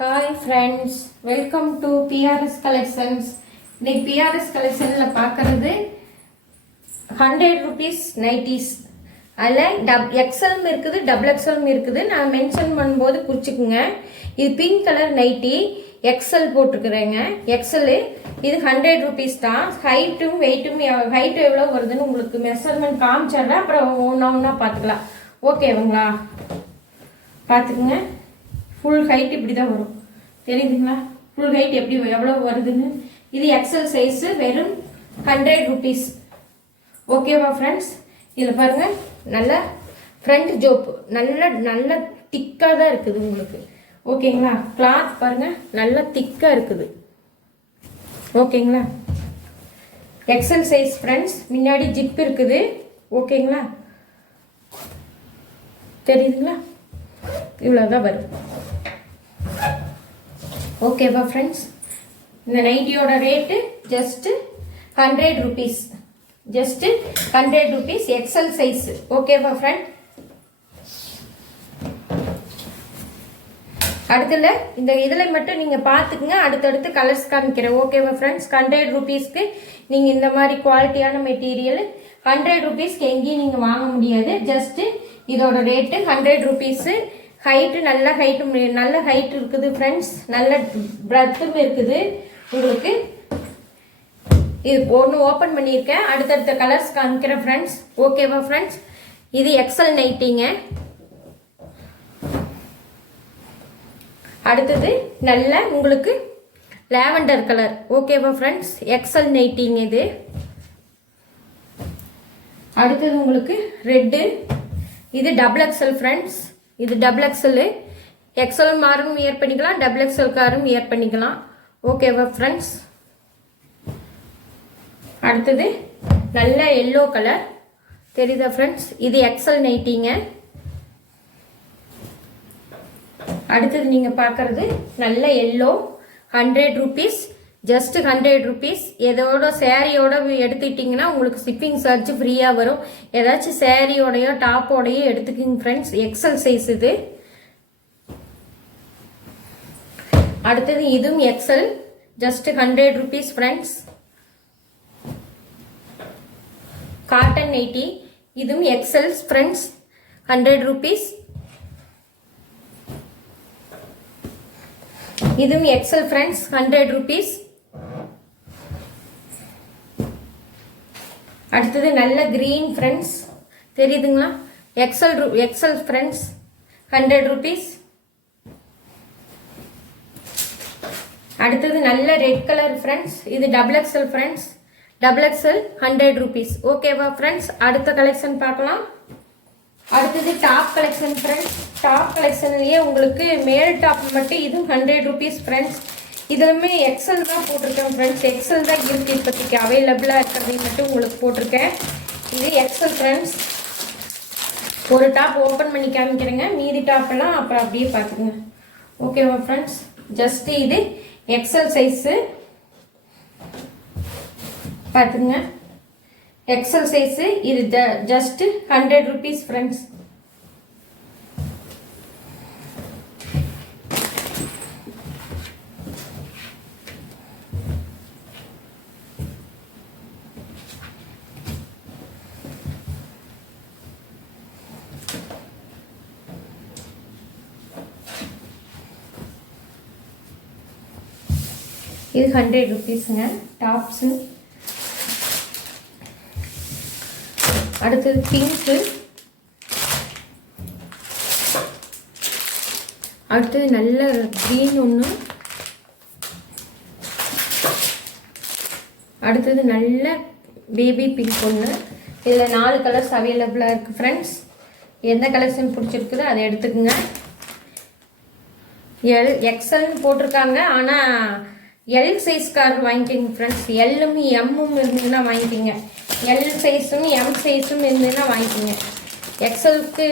Hi friends welcome to PRS collections இன்னைக்கு BRS கலெக்ஷனில் பார்க்குறது ஹண்ட்ரட் ருபீஸ் நைட்டிஸ் அதில் டப் எக்ஸலும் இருக்குது டபுள் எக்ஸலும் இருக்குது. நான் மென்ஷன் பண்ணும்போது குறிச்சிக்குங்க இது பிங்க் கலர் நைட்டி எக்ஸல் போட்டிருக்குறேங்க எக்ஸலு இது ஹண்ட்ரட் ருபீஸ் தான். ஹைட்டும் வெயிட்டும் ஹைட்டும் எவ்வளோ வருதுன்னு உங்களுக்கு மெஷர்மெண்ட் காமிச்சிட்றேன். அப்புறம் ஒன்றா ஒன்றா பார்த்துக்கலாம் ஓகேவுங்களா பார்த்துக்குங்க ஃபுல் ஹைட் இப்படி தான் வரும். தெரியுதுங்களா? ஃபுல் ஹைட் எப்படி எவ்வளோ வருதுன்னு? இது எக்ஸல் சைஸு வெறும் ஹண்ட்ரட் ருபீஸ் ஓகேவா ஃப்ரெண்ட்ஸ் இதில் பாருங்கள் நல்ல ஃப்ரண்ட் ஜோப்பு நல்ல நல்ல திக்காக தான் இருக்குது உங்களுக்கு. ஓகேங்களா கிளாத் பாருங்கள் நல்ல திக்காக இருக்குது. ஓகேங்களா எக்ஸல் சைஸ் ஃப்ரெண்ட்ஸ் முன்னாடி ஜிப் இருக்குது. ஓகேங்களா தெரியுதுங்களா? இவ்வளோதான் வரும். ஓகேவா ஃப்ரெண்ட்ஸ் இந்த நைட்டியோட rate just hundred rupees just hundred rupees XL size ஓகேவா ஃப்ரெண்ட் அடுத்துல இந்த இதில் மட்டும் நீங்கள் பார்த்துக்குங்க. அடுத்தடுத்து கலர்ஸ் காமிக்கிறேன். ஓகேவா ஃப்ரெண்ட்ஸ் ஹண்ட்ரட் ருபீஸ்க்கு நீங்கள் இந்த மாதிரி குவாலிட்டியான மெட்டீரியல் ஹண்ட்ரட் ருபீஸ்க்கு எங்கேயும் நீங்கள் வாங்க முடியாது. ஜஸ்ட்டு இதோட ரேட்டு ஹண்ட்ரட் ருபீஸு ஹைட்டு நல்ல ஹைட்டு நல்ல ஹைட் இருக்குது ஃப்ரெண்ட்ஸ் நல்ல பிரத்தும் இருக்குது. உங்களுக்கு இது ஒன்று ஓப்பன் பண்ணியிருக்கேன். அடுத்தடுத்த கலர்ஸ் காமிக்கிறேன் ஃப்ரெண்ட்ஸ் ஓகேவா ஃப்ரெண்ட்ஸ் இது எக்ஸல் நைட்டிங்க அடுத்தது நல்ல உங்களுக்கு லாவெண்டர் கலர் ஓகேவா ஃப்ரெண்ட்ஸ் எக்ஸல் நைட்டிங் இது. அடுத்தது உங்களுக்கு ரெட்டு இது டபுள் எக்ஸல் ஃப்ரெண்ட்ஸ் இது டபுள் எக்ஸல் எக்ஸல் மாரும் வியர் பண்ணிக்கலாம் டபுள் எக்ஸல் காரும் வியர் பண்ணிக்கலாம். ஓகேவா ஃப்ரெண்ட்ஸ் அடுத்தது நல்ல எல்லோ கலர் தெரியுதா ஃப்ரெண்ட்ஸ் இது எக்ஸல் நைட்டிங்க அடுத்தது நீங்கள் பார்க்குறது நல்ல yellow hundred rupees just hundred rupees எதோட சேரீயோட எடுத்துக்கிட்டிங்கன்னா உங்களுக்கு ஷிப்பிங் சார்ஜ் ஃப்ரீயாக வரும். ஏதாச்சும் சேரீயோடையோ டாப்போடையோ எடுத்துக்கிங்க ஃப்ரெண்ட்ஸ் எக்ஸல் சைஸ் இது. அடுத்தது இதுவும் XL just hundred rupees friends cotton nighty இதுவும் எக்ஸல் ஃப்ரெண்ட்ஸ் ஹண்ட்ரட் ருபீஸ் இதுவும் எக்ஸல் ஃப்ரெண்ட்ஸ் ஹண்ட்ரட் ருபீஸ் அடுத்தது நல்ல க்ரீன் ஃப்ரெண்ட்ஸ் தெரியுதுங்களா? XL XL friends hundred rupees அடுத்தது நல்ல ரெட் கலர் ஃப்ரெண்ட்ஸ் இது double XL friends double XL hundred rupees ஓகேவா friends அடுத்த கலெக்ஷன் பார்க்கலாம். அடுத்தது டாப் கலெக்ஷன் ஃப்ரெண்ட்ஸ் டாப் கலெக்ஷன்லேயே உங்களுக்கு மேல் டாப் மட்டும் இதுவும் ஹண்ட்ரட் ருபீஸ் ஃப்ரெண்ட்ஸ் இதுலுமே எக்ஸல் தான் போட்டிருக்கேன் ஃப்ரெண்ட்ஸ் எக்ஸல் தான் இருக்குது இப்போதைக்கு அவைலபிளாக இருக்கிறது மட்டும் உங்களுக்கு போட்டிருக்கேன். இது எக்ஸல் ஃப்ரெண்ட்ஸ் ஒரு டாப் ஓப்பன் பண்ணி காமிக்கிறேங்க. மீதி டாப்பெல்லாம் அப்புறம் அப்படியே பார்த்துக்குங்க. ஓகேவா ஃப்ரெண்ட்ஸ் ஜஸ்ட்டு இது எக்ஸல் சைஸு பார்த்துங்க எக்ஸல் சைஸு இது ஜ ஜஸ்ட்டு ஹண்ட்ரட் ருபீஸ் ஃப்ரெண்ட்ஸ் இது ஹண்ட்ரட் ருபீஸுங்க டாப்ஸு அடுத்தது பிங்க்கு அடுத்தது நல்ல க்ரீன் ஒன்று அடுத்தது நல்ல பேபி பிங்க் ஒன்று இதில் நாலு கலர்ஸ் அவைலபிளாக இருக்குது ஃப்ரெண்ட்ஸ் எந்த கலெக்ஷன் பிடிச்சிருக்குதோ அதை எடுத்துக்கோங்க. எல் எக்ஸல்னு போட்டிருக்காங்க ஆனால் எல் சைஸ் கார் வாங்கிக்கோங்க ஃப்ரெண்ட்ஸ் எல்லும் எம்மும் இருந்ததுன்னா வாங்கிக்கோங்க. எல் சைஸும் எம் சைஸும் இருந்ததுன்னா வாங்கிக்கோங்க. எக்ஸலுக்கு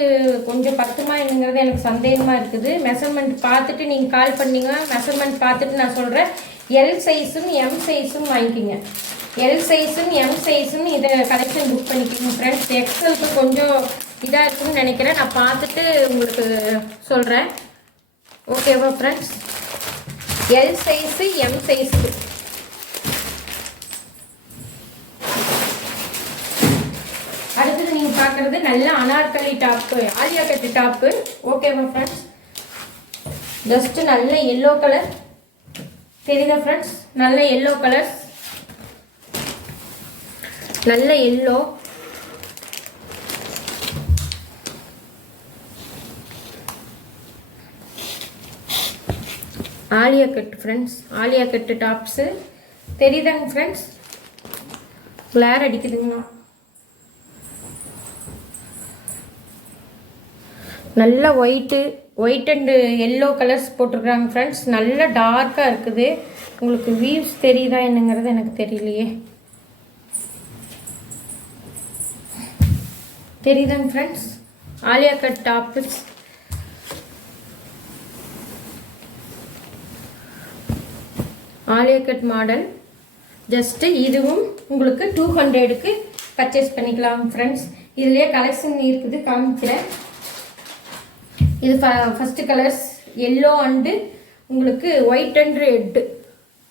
கொஞ்சம் பத்துமா என்னங்கிறது எனக்கு சந்தேகமாக இருக்குது. மெஷர்மெண்ட் பார்த்துட்டு நீங்கள் கால் பண்ணீங்க மெஷர்மெண்ட் பார்த்துட்டு நான் சொல்கிறேன் எல் சைஸும் எம் சைஸும் வாங்கிக்கோங்க. எல் சைஸும் எம் சைஸும் இதை கலெக்ஷன் புக் பண்ணிக்கோங்க ஃப்ரெண்ட்ஸ் எக்ஸலுக்கு கொஞ்சம் இதாக இருக்குன்னு நினைக்கிறேன். நான் பார்த்துட்டு உங்களுக்கு சொல்கிறேன் ஓகேவா ஃப்ரெண்ட்ஸ் எல் சைஸு எம் சைஸுக்கு அடுத்தது நீங்கள் பார்க்குறது நல்ல Anarkali top Alia cut top ஓகேவா ஃப்ரெண்ட்ஸ் ஜஸ்ட் நல்ல எல்லோ கலர் தெரியுதா ஃப்ரெண்ட்ஸ் நல்ல எல்லோ கலர் நல்ல yellow Alia cut friends Alia cut tops தெரியுதாங்க friends கிளார் அடிக்குதுங்களா நல்ல white white and yellow colours போட்டிருக்குறாங்க friends நல்ல டார்க்காக இருக்குது. உங்களுக்கு வியூஸ் தெரியுதா என்னங்கிறது எனக்கு தெரியலையே. தெரியுதாங்க friends Alia cut tops Alia cut model. Just இதுவும் உங்களுக்கு டூ ஹண்ட்ரடுக்கு பர்ச்சேஸ் பண்ணிக்கலாம் ஃப்ரெண்ட்ஸ் இதுலேயே கலெக்ஷன் இருக்குது காமிக்கிறேன். இது ஃபஸ்ட்டு கலர்ஸ் எல்லோ அண்டு உங்களுக்கு white and red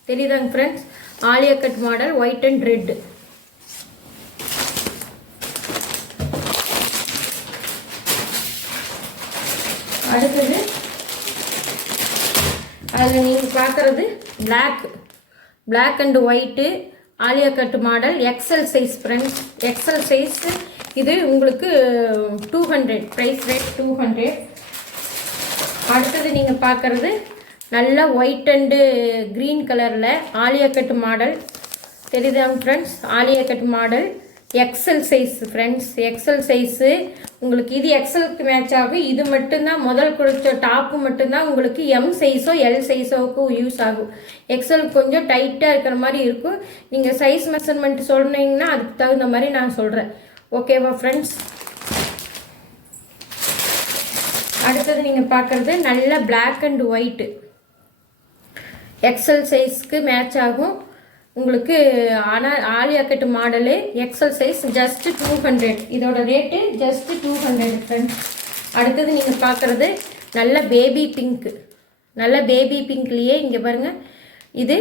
தெரியுதாங்க friends Alia cut model white and red அடுத்தது அதில் நீங்கள் பார்க்குறது black black and white Alia cut model XL size friends XL size இது உங்களுக்கு two hundred price rate two hundred அடுத்தது நீங்கள் பார்க்குறது நல்ல ஒயிட் அண்டு க்ரீன் கலரில் Alia cut model. தெரியுதாங்க friends Alia cut model. XL size friends XL size உங்களுக்கு இது எக்ஸலுக்கு match ஆகும். இது மட்டும்தான் முதல் கொடுத்த டாப்பு மட்டும்தான் உங்களுக்கு எம் சைஸோ எல் சைஸோவுக்கும் யூஸ் ஆகும். எக்ஸல் கொஞ்சம் டைட்டாக இருக்கிற மாதிரி இருக்கும். நீங்கள் சைஸ் மெஷர்மெண்ட் சொன்னீங்கன்னா அதுக்கு தகுந்த மாதிரி நான் சொல்கிறேன் ஓகேவா ஃப்ரெண்ட்ஸ் அடுத்தது நீங்கள் பார்க்குறது நல்ல பிளாக் அண்ட் ஒயிட்டு எக்ஸல் சைஸ்க்கு மேட்ச் ஆகும். உங்களுக்கு ஆனால் Alia cut model XL size just two hundred இதோட rate just two hundred friends அடுத்தது நீங்கள் பார்க்குறது நல்ல பேபி பிங்க்கு நல்ல பேபி பிங்க்லேயே இங்கே பாருங்கள் இது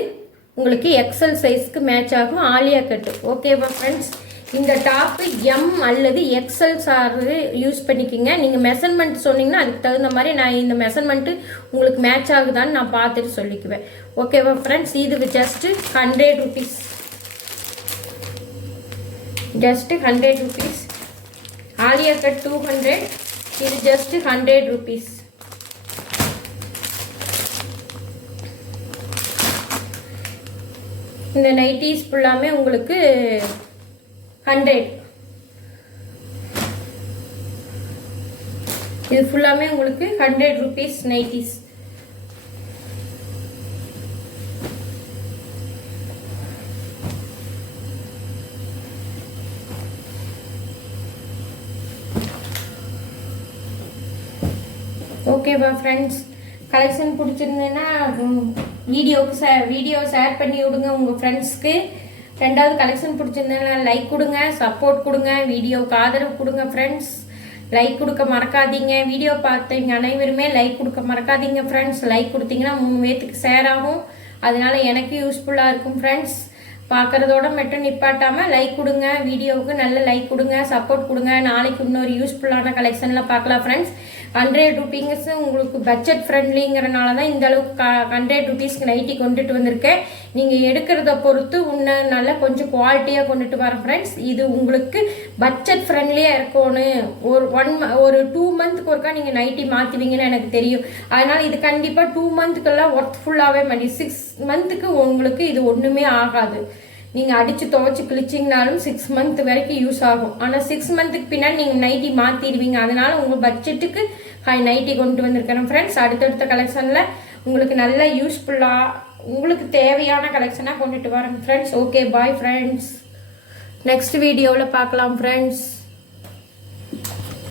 உங்களுக்கு எக்ஸல் சைஸ்க்கு மேட்ச் ஆகும். ஆலியா கட்டு. ஓகேவா ஃப்ரெண்ட்ஸ் இந்த டாப்பு எம் அல்லது எக்ஸல் சார்ந்து யூஸ் பண்ணிக்கிங்க. நீங்கள் மெஷர்மெண்ட் சொன்னீங்கன்னா அதுக்கு தகுந்த மாதிரி நான் இந்த மெஷர்மெண்ட்டு உங்களுக்கு மேட்ச் ஆகுதான்னு நான் பார்த்துட்டு சொல்லிக்குவேன். ஓகேவா ஃப்ரெண்ட்ஸ் இது just hundred rupees just hundred rupees Alia cut two hundred இது ஜஸ்ட்டு ஹண்ட்ரட் ருபீஸ் இந்த நைட்டிஸ் ஃபுல்லாமே உங்களுக்கு ஹண்ட்ரட் இது ஃபுல்லாமே உங்களுக்கு ஹண்ட்ரட் ருபீஸ் நைட்டிஸ் ஓகேவா ஃப்ரெண்ட்ஸ் கலெக்ஷன் பிடிச்சிருந்தேன்னா வீடியோவுக்கு ஷே வீடியோ ஷேர் பண்ணி விடுங்க உங்கள் ஃப்ரெண்ட்ஸ்க்கு ரெண்டாவது கலெக்ஷன் பிடிச்சிருந்தேன்னா லைக் கொடுங்க சப்போர்ட் கொடுங்க வீடியோவுக்கு ஆதரவு கொடுங்க ஃப்ரெண்ட்ஸ் லைக் கொடுக்க மறக்காதீங்க. வீடியோ பார்த்தீங்க அனைவருமே லைக் கொடுக்க மறக்காதீங்க ஃப்ரெண்ட்ஸ் லைக் கொடுத்தீங்கன்னா மூணு பேத்துக்கு ஷேர் ஆகும். அதனால எனக்கு யூஸ்ஃபுல்லாக இருக்கும் ஃப்ரெண்ட்ஸ் பார்க்குறதோட மட்டும் நிப்பாட்டாமல் லைக் கொடுங்க. வீடியோவுக்கு நல்ல லைக் கொடுங்க சப்போர்ட் கொடுங்க. நாளைக்கு இன்னொரு யூஸ்ஃபுல்லான கலெக்ஷனில் பார்க்கலாம் ஃப்ரெண்ட்ஸ் ஹண்ட்ரட் ருபீஸ் உங்களுக்கு பட்ஜெட் ஃப்ரெண்ட்லிங்கிறனால தான் இந்த அளவுக்கு ஹண்ட்ரட் ருபீஸ்க்கு நைட்டி கொண்டுட்டு வந்திருக்கேன். நீங்கள் எடுக்கிறத பொறுத்து உன்ன நல்லா கொஞ்சம் குவாலிட்டியாக கொண்டுட்டு வரேன் ஃப்ரெண்ட்ஸ் இது உங்களுக்கு பட்ஜெட் ஃப்ரெண்ட்லியாக இருக்கணும். ஒரு ஒன் ஒரு டூ மந்த்துக்கு ஒருக்கா நீங்கள் நைட்டி மாற்றுவீங்கன்னு எனக்கு தெரியும். அதனால் இது கண்டிப்பாக டூ மந்த்துக்கெல்லாம் ஒர்க்ஃபுல்லாகவே பண்ணி சிக்ஸ் மந்த்துக்கு உங்களுக்கு இது ஒன்றுமே ஆகாது. நீங்கள் அடித்து துவைச்சி கிழிச்சிங்கனாலும் சிக்ஸ் மந்த் வரைக்கும் யூஸ் ஆகும். ஆனால் சிக்ஸ் மந்த்துக்கு பின்னாடி நீங்கள் நைட்டி மாற்றிடுவீங்க அதனால் உங்கள் பட்ஜெட்டுக்கு ஹை நைட்டி கொண்டு வந்திருக்கிறேன் ஃப்ரெண்ட்ஸ் அடுத்தடுத்த கலெக்ஷனில் உங்களுக்கு நல்ல யூஸ்ஃபுல்லாக உங்களுக்கு தேவையான கலெக்ஷனாக கொண்டுட்டு வரேன் friends okay bye friends next வீடியோவில் பார்க்கலாம் ஃப்ரெண்ட்ஸ்